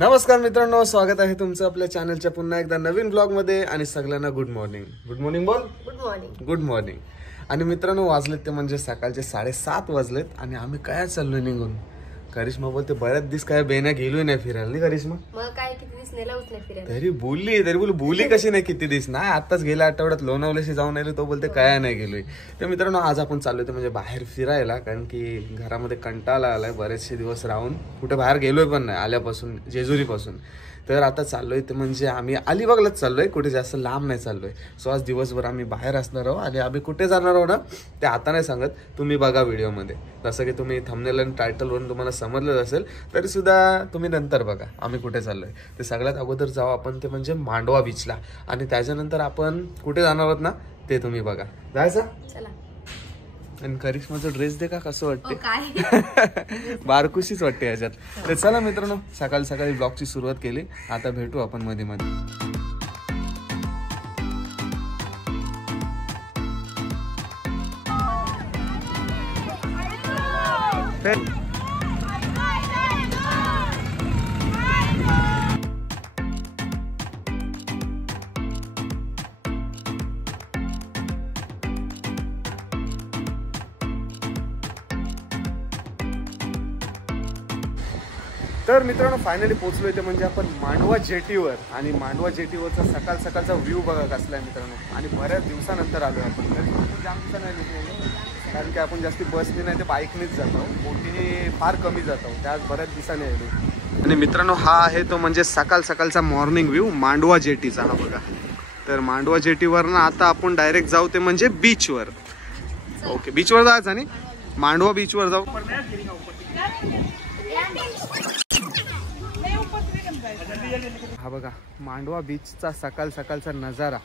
नमस्कार मित्रांनो, स्वागत आहे तुमचं आपल्या चॅनलच्या पुन्हा एकदा नवीन ब्लॉग मध्ये. आणि सगळ्यांना गुड मॉर्निंग. गुड मॉर्निंग बोल. Good morning. Good morning. आणि मित्रांनो, वाजलेत ते म्हणजे सकाळचे 7:30 वाजलेत आणि आम्ही काय चाललोय निघून. करिश्मा बोलते बऱ्याच दिवस काय बेना गेलोय नाही फिरायला. नाही करिश्मा? मग काय किती दिवस नेलाच नाही फिरायला. तरी बोलली कशी नाही किती दिवस नाही. आताच गेल्या आठवड्यात लोणावल्याशी जाऊन आले, तो बोलते काय नाही गेलोय. तर मित्रांनो, आज आपण चाललोय ते म्हणजे बाहेर फिरायला, कारण की घरामध्ये कंटाळा आलाय. बरेचसे दिवस राहून कुठे बाहेर गेलोय पण नाही आल्यापासून, जेजुरी पासून. तर आता चाललोय ते म्हणजे आम्ही अलिबागलाच चाललोय, कुठे जास्त लांब नाही चाललोय. सो आज दिवसभर आम्ही बाहेर असणार आहोत आणि आम्ही कुठे जाणार आहोत ना ते आता नाही सांगत, तुम्ही बघा व्हिडिओमध्ये. जसं की तुम्ही थंबनेल आणि टायटलवरून तुम्हाला समजलंच असेल, तरी सुद्धा तुम्ही नंतर बघा आम्ही कुठे चाललोय. ते सगळ्यात अगोदर जाऊ आपण ते म्हणजे मांडवा बीचला, आणि त्याच्यानंतर आपण कुठे जाणार आहोत ना ते तुम्ही बघा. जायचं? चला. आणि करिश्माचा ड्रेस दे का, कसं वाटते? काय बारकुशीच वाटते याच्यात. तर चला मित्रांनो, सकाळी सकाळी ब्लॉगची सुरुवात केली. आता भेटू आपण मध्ये मध्ये. तर मित्रांनो, फायनली पोहोचलोय ते म्हणजे आपण मांडवा जेटीवर. आणि मांडवा जेटीवरचा सकाळ सकाळचा व्ह्यू बघा कसला आहे मित्रांनो. आणि बऱ्याच दिवसानंतर आलोय आपण. जाम दिवसा नाही निघलो, कारण की आपण जास्ती बसने नाही ते बाईकनेच जातो, बोटीने फार कमी जातो. त्यात बऱ्याच दिवसाने आलो. आणि मित्रांनो, हा आहे तो म्हणजे सकाळ सकाळचा मॉर्निंग व्ह्यू मांडवा जेटीचा. हा बघा. तर मांडवा जेटीवर ना आता आपण डायरेक्ट जाऊ ते म्हणजे बीचवर. ओके, बीचवर जायचं आणि मांडवा बीचवर जाऊ. हा बघा मांडवा बीचचा सकाळ सकाळचा नजारा.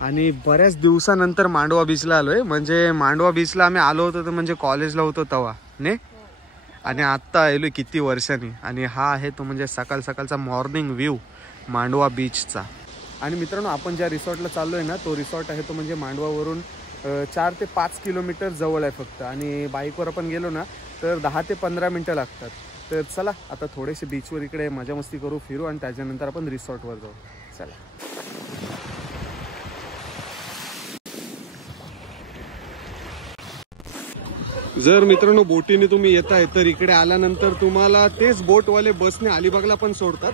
आणि बऱ्याच दिवसानंतर मांडवा बीचला आलोय. म्हणजे मांडवा बीचला आम्ही आलो होतो तर म्हणजे कॉलेजला होतो तेव्हा ने, आणि आत्ता आलोय किती वर्षांनी. आणि हा आहे तो म्हणजे सकाळ सकाळचा मॉर्निंग व्ह्यू मांडवा बीचचा. आणि मित्रांनो, आपण ज्या रिसॉर्टला चाललोय ना तो रिसॉर्ट आहे तो म्हणजे मांडवावरून 4 ते 5 किलोमीटर जवळ आहे फक्त. आणि बाईकवर आपण गेलो ना तर 10 ते 15 मिनटं लागतात. तर चला आता थोडेसे बीचवर इकडे मजा मस्ती करू, फिरू, आणि त्याच्यानंतर आपण रिसॉर्टवर जाऊ. चला. जर मित्रांनो बोटीने तुम्ही येताय तर इकडे आल्यानंतर तुम्हाला तेच बोटवाले बसने अलिबागला पण सोडतात.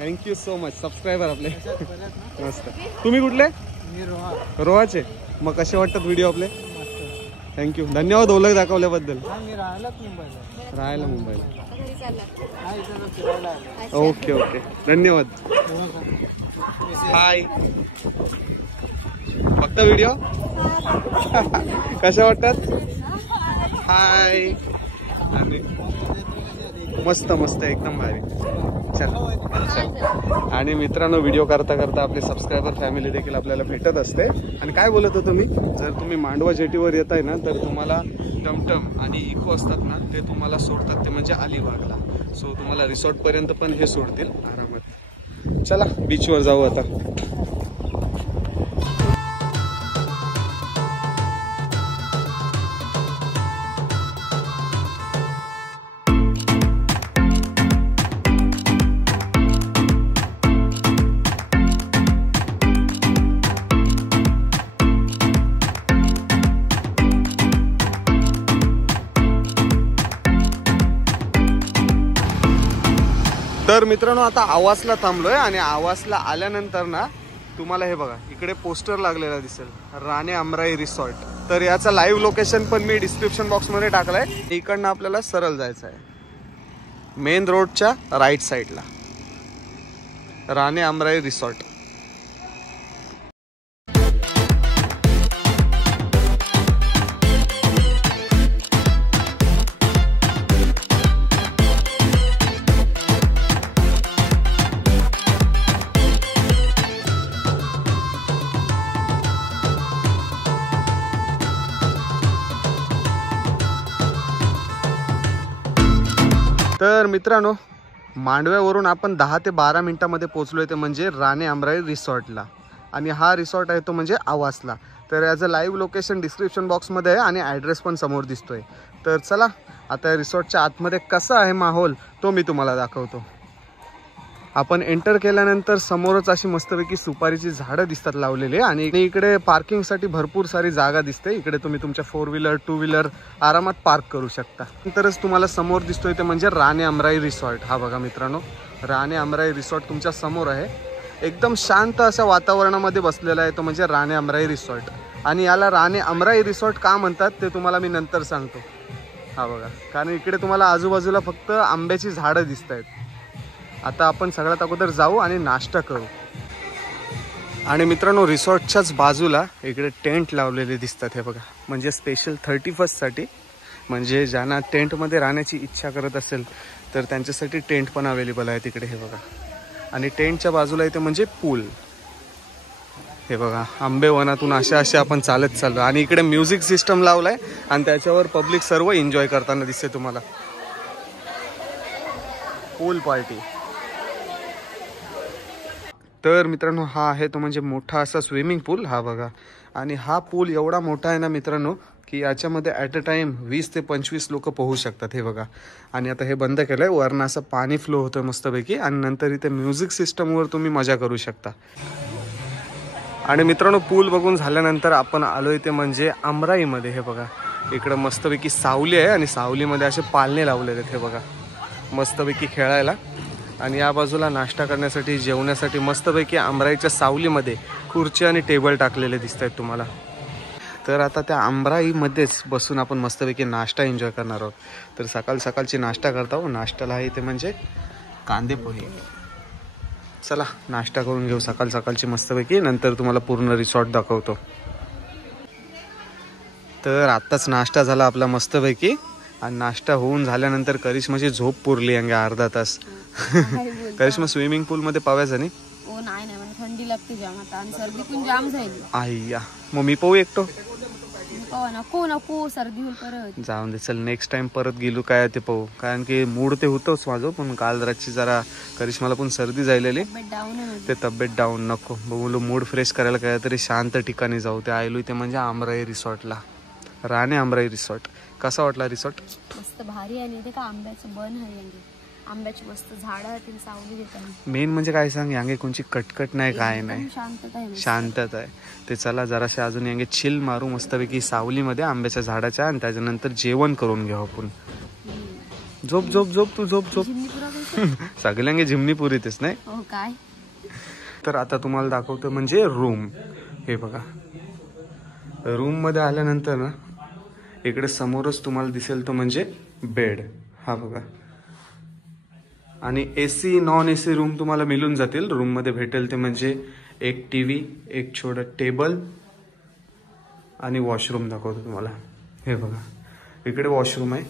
Thank you so much. सबस्क्रायबर आपले मस्त. तुम्ही कुठले? रोहाचे. मग कसे वाटतात व्हिडिओ आपले? थँक्यू, धन्यवाद ओळख दाखवल्याबद्दल. राहायला मुंबईला. ओके ओके, धन्यवाद. हाय. फक्त व्हिडिओ कशा वाटतात? हाय. मस्त मस्त, एकदम भारी. चल. आणि मित्रांनो, व्हिडिओ करता करता आपले सबस्क्रायबर फॅमिली देखील आपल्याला भेटत असते. आणि काय बोलत होतो मी, जर तुम्ही मांडवा जेटीवर येत आहे ना तर तुम्हाला टमटम आणि इको असतात ना ते तुम्हाला सोडतात ते म्हणजे अलिबागला. सो तुम्हाला रिसॉर्ट पर्यंत पण हे सोडतील आरामात. चला बीचवर जाऊ आता. तर मित्रांनो, आता आवासला थांबलोय. आणि आवासला आल्यानंतर ना तुम्हाला हे बघा इकडे पोस्टर लागलेला दिसेल, राणे अमराई रिसॉर्ट. तर याचा लाईव्ह लोकेशन पण मी डिस्क्रिप्शन बॉक्समध्ये टाकलाय. इकडनं आपल्याला सरळ जायचं आहे मेन रोडच्या राईट साईडला, राणे अमराई रिसॉर्ट. तर मित्रांनो, मांडव्यावरून आपण 10 ते 12 मिनिटांमध्ये पोहोचलोय ते म्हणजे राणे अमराई रिसॉर्टला. आणि हा रिसॉर्ट आहे तो म्हणजे आवासला. तर याचं लाईव्ह लोकेशन डिस्क्रिप्शन बॉक्समध्ये आहे आणि ॲड्रेस पण समोर दिसतोय. तर चला आता रिसॉर्टच्या आतमध्ये कसा आहे माहोल तो मी तुम्हाला दाखवतो. आपण एंटर केल्यानंतर समोरच अशी मस्तपैकी सुपारीची झाडं दिसतात लावलेली आणि इकडे पार्किंगसाठी भरपूर सारी जागा दिसते. इकडे तुम्ही तुमच्या 4 व्हीलर 2 व्हीलर आरामात पार्क करू शकता. नंतरच तुम्हाला समोर दिसतोय ते म्हणजे राणे आमराई रिसॉर्ट. हा बघा मित्रांनो, राणे आमराई रिसॉर्ट तुमच्या समोर आहे. एकदम शांत अशा वातावरणामध्ये बसलेला आहे तो म्हणजे राणे आमराई रिसॉर्ट. आणि याला राणे आमराई रिसॉर्ट का म्हणतात ते तुम्हाला मी नंतर सांगतो. हा बघा, कारण इकडे तुम्हाला आजूबाजूला फक्त आंब्याची झाडं दिसत आहेत. आता आपण सगळ्यात अगोदर जाऊ आणि नाश्ता करू. आणि मित्रांनो, रिसॉर्टच्याच बाजूला इकडे टेंट लावलेले दिसतात. हे बघा, म्हणजे स्पेशल 31st म्हणजे ज्यांना टेंटमध्ये राहण्याची इच्छा करत असेल तर त्यांच्यासाठी टेंट पण अवेलेबल आहे तिकडे. हे बघा, आणि टेंटच्या बाजूला इथे म्हणजे पूल. हे बघा, आंबेवनातून अशा आपण चालत चाललो आणि इकडे म्युझिक सिस्टम लावलाय आणि त्याच्यावर पब्लिक सर्व एन्जॉय करताना दिसते तुम्हाला. पूल पार्टी. तर मित्रांनो, हा आहे तो म्हणजे मोठा असा स्विमिंग पूल. हा बघा, आणि हा पूल एवढा मोठा आहे ना मित्रांनो की याच्यामध्ये ॲट अ टाइम 20 ते 25 लोक पोहू शकतात. हे बघा, आणि आता हे बंद केलंय. वरनं असं पाणी फ्लो होतं मस्तपैकी आणि नंतर इथे म्युझिक सिस्टमवर तुम्ही मजा करू शकता. आणि मित्रांनो, पूल बघून झाल्यानंतर आपण आलो इथे म्हणजे आमराईमध्ये. हे बघा, इकडं मस्तपैकी सावली आहे आणि सावलीमध्ये असे पालने लावलेले आहेत. हे बघा, मस्तपैकी खेळायला. आणि या बाजूला नाश्ता करण्यासाठी जेवण्यासाठी मस्तपैकी आमराईच्या सावलीमध्ये खुर्ची आणि टेबल टाकलेले दिसत आहेत तुम्हाला. तर आता त्या आमराईमध्येच बसून आपण मस्तपैकी नाश्ता एन्जॉय करणार आहोत. तर सकाळची नाश्ता करता हो. नाश्त्याला आहे इथे म्हणजे कांदे पोहे. चला नाश्ता करून घेऊ सकाळची मस्तपैकी, नंतर तुम्हाला पूर्ण रिसॉर्ट दाखवतो. तर आत्ताच नाश्ता झाला आपला मस्तपैकी आणि नाश्ता होऊन झाल्यानंतर करिश्माची झोप पुरली अंगे अर्धा तास. करिश्मा स्विमिंग पूलमध्ये पावायचं नाही? ओ नाही नाही, मला थंडी लागते जाम आता आणि सर्दी पण जाम झाली. आय्या, मग मी पाहू एकटो? नको सर्दी होईल परत. जाऊन दे, चल नेक्स्ट टाइम परत गेलो काय ते पाहू. कारण की मूड ते होतंच माझं, पण काल रातची जरा करिश्माला पण सर्दी झालेली. ते तब्येत डाऊन नको बोलू. मूड फ्रेश करायला काय तरी शांत ठिकाणी जाऊ. ते आयलो ते म्हणजे आमराई रिसॉर्टला, राणे आमराई रिसॉर्ट. कसा वाटला रिसॉर्ट? मस्त भारी आहे. आणि ते का आंब्याचं बन आहे, आंब्याची मस्त झाडं आहेत, सावली देतात. मेन म्हणजे काय सांग, यांगे कोणची कटकट नाही, काय नाही, शांतता आहे. ते चला जरासे अजून यांगे चिल मारू मस्तपैकी सावलीमध्ये आंब्याच्या झाडाच्या आणि त्याच्यानंतर जेवण करून घेऊ आपण. झोप झोप झोप तू झोप झोप. सगळ्यांगे झिमनीपुरी तेच नाही काय. तर आता तुम्हाला दाखवतो म्हणजे रूम. हे बघा, रूम मध्ये आल्यानंतर ना इकडे समोरच तुम्हाला दिसेल तो म्हणजे बेड. हा बघा, आणि AC नॉन AC रूम तुम्हाला मिळून जातील. रूम मध्ये भेटेल ते म्हणजे एक TV, एक छोटा टेबल आणि वॉशरूम दाखवतो तुम्हाला. हे बघा, इकडे वॉशरूम आहे.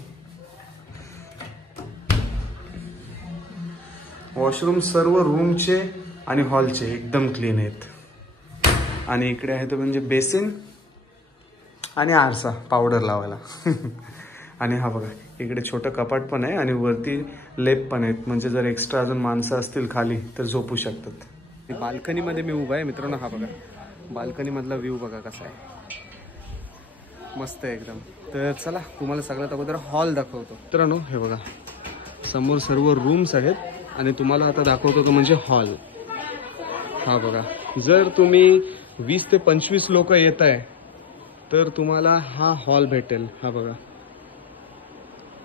वॉशरूम सर्व रूमचे आणि हॉलचे एकदम क्लीन आहेत. आणि इकडे आहे तो म्हणजे बेसिन आणि आरसा पावडर लावायला. आणि हा बघा, इकडे छोटं कपाट पण आहे आणि वरती लेप पण आहेत, म्हणजे जर एक्स्ट्रा अजून माणसं असतील खाली तर झोपू शकतात. बाल्कनीमध्ये मी उभा आहे मित्रांनो. हा बघा, बाल्कनी मधला व्ह्यू बघा कसा आहे, मस्त आहे एकदम. तर चला तुम्हाला सगळ्यात अगोदर हॉल दाखवतो. मित्रांनो हे बघा, समोर सर्व रूम्स आहेत आणि तुम्हाला आता दाखवतो तो म्हणजे हॉल. हा बघा, जर तुम्ही 20 ते 25 लोक येत आहे तर तुम्हाला हा हॉल भेटेल. हा बघा,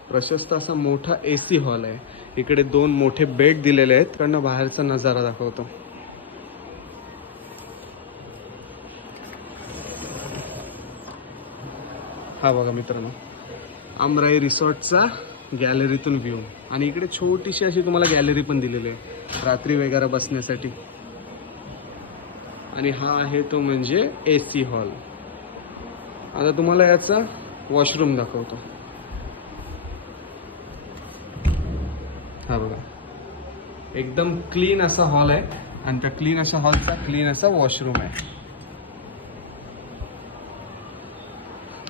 प्रशस्त असा मोठा AC हॉल आहे. इकडे 2 मोठे बेड दिलेले आहेत. कारण बाहेरचा नजारा दाखवतो. हा बघा मित्रांनो, आमराई रिसॉर्टचा गॅलरीतून व्ह्यू. आणि इकडे छोटीशी अशी तुम्हाला गॅलरी पण दिलेली आहे रात्री वगैरे बसण्यासाठी. आणि हा आहे तो म्हणजे AC हॉल. आता तुम्हाला याचा वॉशरूम दाखवतो. हा बघा, एकदम क्लीन असा हॉल आहे आणि त्या क्लीन अशा हॉलचा क्लीन असा वॉशरूम आहे.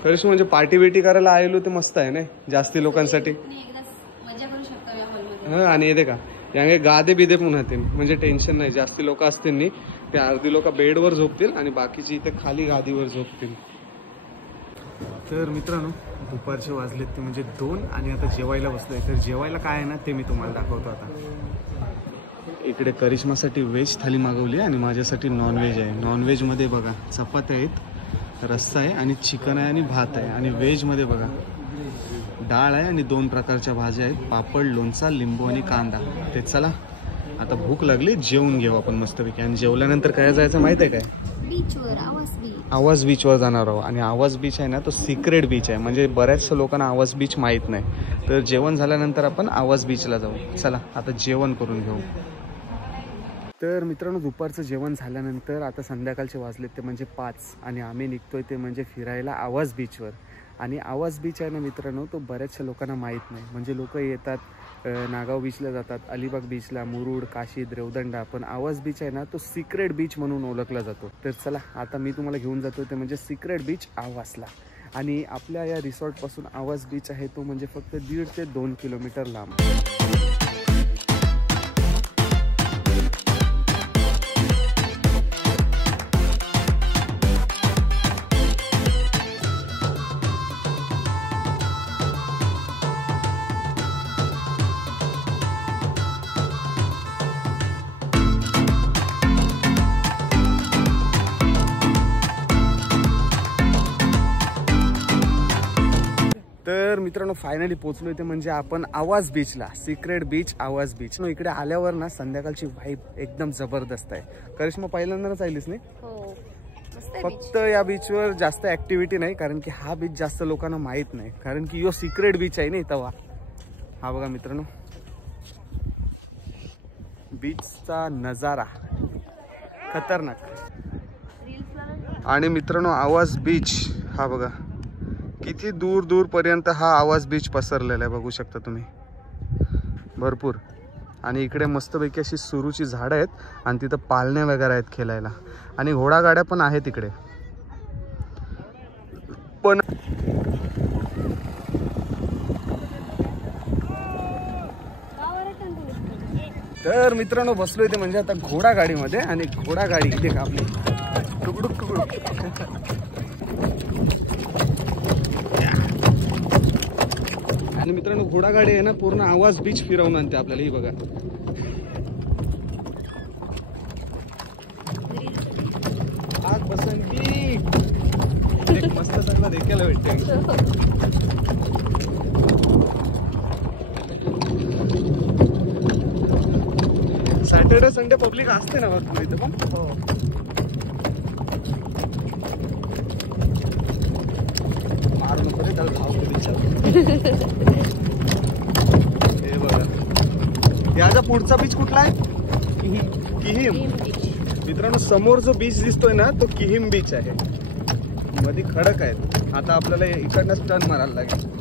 करिश्मा म्हणजे पार्टी बिटी करायला आलेलो ते मस्त आहे ना, जास्ती लोकांसाठी मजा करू शकतो या हॉलमध्ये. आणि येते का यांगे गादे बिदे पण होतील, म्हणजे टेन्शन नाही. जास्ती लोक असतील ते अर्धी लोक बेडवर झोपतील आणि बाकीची इथे खाली गादीवर झोपतील. तर मित्रांनो दुपारचे वाजलेत ते म्हणजे 2 आणि आता जेवायला बसलोय. तर जेवायला काय आहे ना ते मी तुम्हाला दाखवतो आता. इकडे करिश्मासाठी व्हेज थाली मागवली आणि माझ्यासाठी नॉनव्हेज आहे. नॉनव्हेजमध्ये बघा चपात्या आहेत, रस्सा आहे आणि चिकन आहे आणि भात आहे. आणि व्हेजमध्ये बघा डाळ आहे आणि 2 प्रकारच्या भाज्या आहेत, पापड, लोणचा, लिंबू आणि कांदा. ते चला आता भूक लागली, जेवून घेऊ आपण मस्तपैकी. आणि जेवल्यानंतर काय जायचं माहिती आहे काय? बीचवर, आवाज बीच. आवाज बीचवर जाणार आहोत. आणि आवाज बीच आहे ना तो सिक्रेट बीच आहे, म्हणजे बऱ्याचशा लोकांना आवाज बीच माहीत नाही. तर जेवण झाल्यानंतर आपण आवाज बीचला जाऊ. चला आता जेवण करून घेऊ. तर मित्रांनो दुपारचं जेवण झाल्यानंतर आता संध्याकाळचे वाजलेत ते म्हणजे 5 आणि आम्ही निघतोय ते म्हणजे फिरायला आवाज बीचवर. आणि आवाज बीच आहे ना मित्रांनो तो बऱ्याचशा लोकांना माहीत नाही. म्हणजे लोक येतात नागाव बीचला जातात, अलिबाग बीचला, मुरुड, काशीद, रेवदंडा, पण आवाज बीच आहे ना तो सिक्रेट बीच म्हणून ओळखला जातो. तर चला आता मी तुम्हाला घेऊन जातो ते म्हणजे सिक्रेट बीच आवासला. आणि आपल्या या रिसॉर्टपासून आवाज बीच आहे तो म्हणजे फक्त 1.5 ते 2 किलोमीटर लांब. तर मित्रांनो फायनली पोहोचलोय ते म्हणजे आपण आवाज बीचला, सिक्रेट बीच आवाज बीच. इकडे आल्यावर ना संध्याकाळची वाईब एकदम जबरदस्त आहे. करिश्मा पहिल्यांदाच आलीस नाही? हो, मस्त आहे फक्त या बीचवर जास्त ऍक्टिव्हिटी नाही, कारण की हा बीच जास्त लोकांना माहित नाही, कारण की यो सिक्रेट बीच आहे नाही तवा. हा बघा मित्रांनो बीचचा नजारा खतरनाक. आणि मित्रांनो आवाज बीच हा बघा किती दूर दूर पर्यंत हा आवाज बीच पसरलेला आहे, बघू शकता तुम्ही भरपूर. आणि इकडे मस्तपैकी अशी सुरूची झाडं आहेत आणि तिथं पाळणे वगैरे आहेत खेळायला आणि घोडागाड्या पण आहेत इकडे. पण तर मित्रांनो बसलोय ते म्हणजे आता घोडागाडीमध्ये. आणि घोडागाडी इथे का आपली टुकडुक टुकडुक. आणि मित्रांनो घोडागाडी आहे ना पूर्ण आवाज बीच फिरवून आणते आपल्याला. ही बघा आग बसंती एक मस्त चांगला देखायला भेटते. सॅटर्डे संडे पब्लिक असते ना भरपूर इथं पण. हो मारू नको रे त्याला भाव कधी. हे बघा याचा पुढचा बीच कुठला आहे? किहिम. मित्रांनो समोर जो बीच दिसतोय ना तो किहिम बीच आहे. मध्ये खडक आहेत. आता आपल्याला इकडनंच टर्न मारायला लागेल.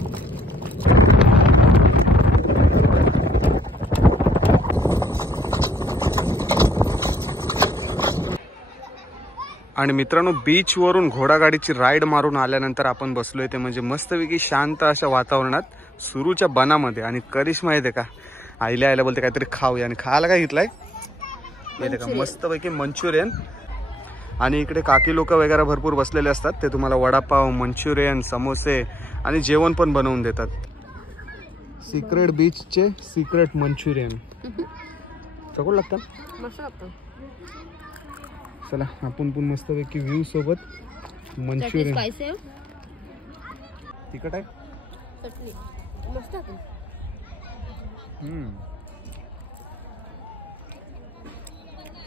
आणि मित्रांनो बीचवरून घोडागाडीची राईड मारून आल्यानंतर आपण बसलोय ते म्हणजे मस्तपैकी शांत अशा वातावरणात सुरूच्या बनामध्ये. आणि करिश्मा येते का आईला बोलते काहीतरी खाऊया. आणि खायला काय घेतलाय येते का मस्तपैकी मंचुरियन. आणि इकडे काकी लोक वगैरे भरपूर बसलेले असतात, ते तुम्हाला वडापाव, मंचुरियन, समोसे आणि जेवण पण बनवून देतात. सिक्रेट बीचचे सिक्रेट मंचुरियन चकोड लागतात, मस्त लागतं. चला आपण पण मस्तपैकी व्ह्यू सोबत मंचुरियन. तिखट आहे चटणी मस्त आहे.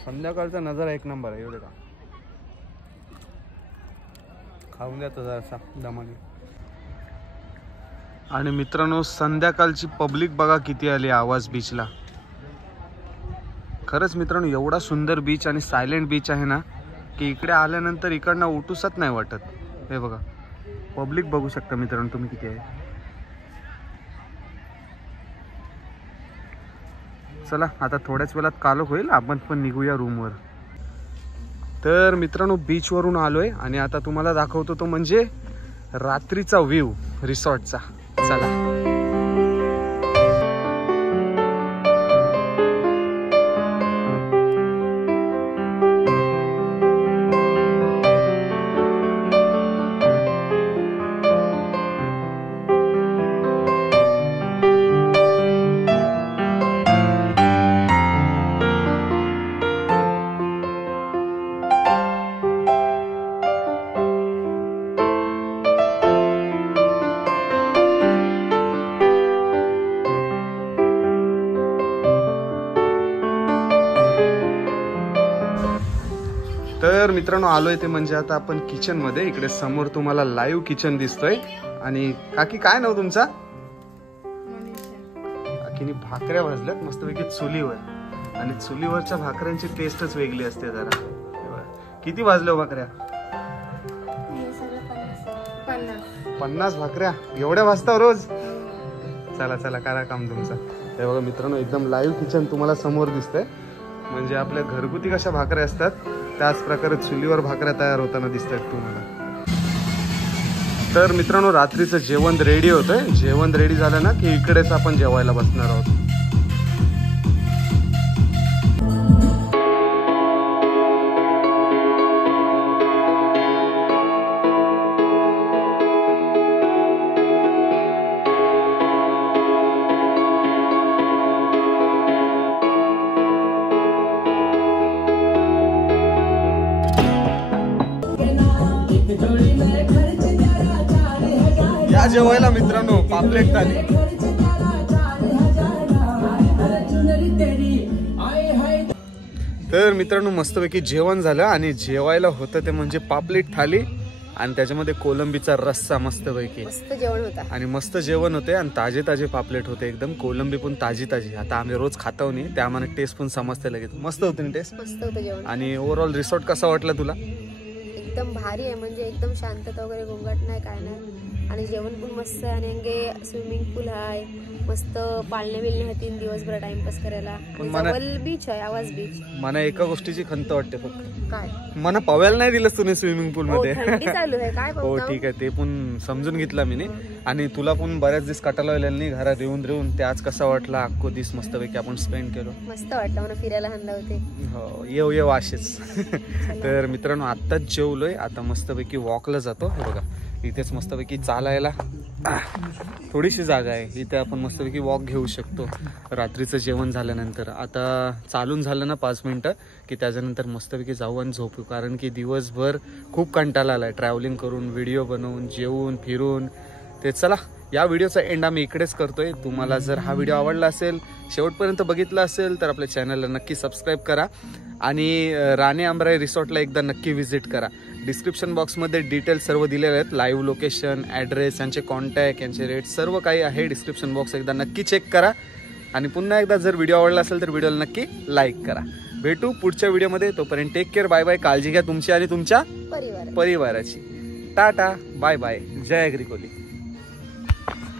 संध्याकाळचा नजारा एक नंबर आहे. एवढे का खाऊन द्या जरासा दमाने. आणि मित्रांनो संध्याकाळची पब्लिक बघा किती आली आवाज बीचला. खरंच मित्रांनो एवढा सुंदर बीच आणि सायलेंट बीच आहे ना की इकडे आल्यानंतर इकडनं उठूसच नाही वाटत. हे बघा पब्लिक बघू शकता मित्रांनो तुम्ही किती आहे. चला आता थोड्याच वेळात कालक होईल, आपण पण निघूया रूमवर. तर मित्रांनो बीचवरून आलोय आणि आता तुम्हाला दाखवतो तो म्हणजे रात्रीचा व्ह्यू रिसॉर्टचा. चला तर मित्रांनो आलोय ते म्हणजे आता आपण किचन मध्ये. इकडे समोर तुम्हाला लाईव्ह किचन दिसतोय. आणि काकी काय नाव तुमचा? काकीने भाकऱ्या भाजल्यात मस्तपैकी चुलीवर. आणि चुलीवरच्या भाकऱ्यांची टेस्टच वेगळी असते जरा. किती भाजल्या भाकऱ्या? 50 भाकऱ्या. एवढ्या भाजता रोज? चला चला करा काम तुमचं. हे बघा मित्रांनो एकदम लाईव्ह किचन तुम्हाला समोर दिसतंय. म्हणजे आपल्या घरगुती कशा भाकऱ्या असतात त्याच प्रकारे चुलीवर भाकऱ्या तयार होताना दिसत आहेत तुम्हाला. तर मित्रांनो रात्रीचं जेवण रेडी होतंय. जेवण रेडी झालं ना की इकडेच आपण जेवायला बसणार आहोत. या जेवायला मित्रांनो पापलेट थाली. तर मित्रांनो मस्तपैकी जेवण झालं आणि जेवायला होतं ते म्हणजे पापलेट थाली आणि त्याच्यामध्ये कोलंबीचा रस्सा मस्तपैकी. मस्त जेवण होता आणि मस्त जेवण होते आणि ताजे ताजे पापलेट होते एकदम. कोलंबी पण ताजी ताजी. आता आम्ही रोज खातो नाही त्यामुळे टेस्ट पण समजते लगेच. मस्त होते ना टेस्ट. मस्त होतं जेवण. आणि ओव्हरऑल रिसॉर्ट कसा वाटला तुला? एकदम भारी आहे. म्हणजे एकदम शांतता वगैरे गोंगाट नाही काय नाही. आणि जेवण पण मस्त आहे. आणि अंगे स्विमिंग पूल आहे मस्त. पाळणे बिलणे होती दिवसभर टाइमपास करायला. आणि बीच आहे आवाज बीच. मला एका गोष्टीची खंत वाटते फक्त. काय? मला पवायला नाही दिलं तुम्ही स्विमिंग पूल मध्ये. चालू आहे काय? हो ठीक आहे ते पण समजून घेतला मी. आणि तुला पण बऱ्याच दिवस कटाला नाही घरात येऊन रेऊन. ते आज कसा वाटला अख्खो दिवस मस्तपैकी आपण स्पेंड केलो. मस्त वाटलं मला. फिरायला आणला होते. हो येऊ येऊ असेच. तर मित्रांनो आत्ताच जेवलोय. आता मस्तपैकी वॉकला जातो. हे बघा इथेच मस्तपैकी चालायला थोडीशी जागा आहे. इथे आपण मस्तपैकी वॉक घेऊ शकतो रात्रीचं जेवण झाल्यानंतर. आता चालून झालं ना 5 मिनिटं की त्याच्यानंतर मस्तपैकी जाऊ आणि झोपू. कारण की दिवसभर खूप कंटाळा आलाय ट्रॅव्हलिंग करून, व्हिडिओ बनवून, जेवून फिरून. ते चला या व्हिडिओचा एंड आम्ही इकडेच करतोय. तुम्हाला जर हा व्हिडिओ आवडला असेल, शेवटपर्यंत बघितला असेल तर आपल्या चॅनलला नक्की सबस्क्राईब करा. आणि राणे आंबराई रिसॉर्टला एकदा नक्की व्हिजिट करा. डिस्क्रिप्शन बॉक्समध्ये डिटेल्स सर्व दिलेले आहेत. लाईव्ह लोकेशन, ॲड्रेस, यांचे कॉन्टॅक्ट, यांचे रेट सर्व काही आहे. डिस्क्रिप्शन बॉक्स एकदा नक्की चेक करा. आणि पुन्हा एकदा जर व्हिडिओ आवडला असेल तर व्हिडिओला नक्की लाईक करा. भेटू पुढच्या व्हिडिओमध्ये. तोपर्यंत टेक केअर. Bye bye. काळजी घ्या तुमची आणि तुमच्या परिवाराची. Tata bye bye. जय अग्रिकोली.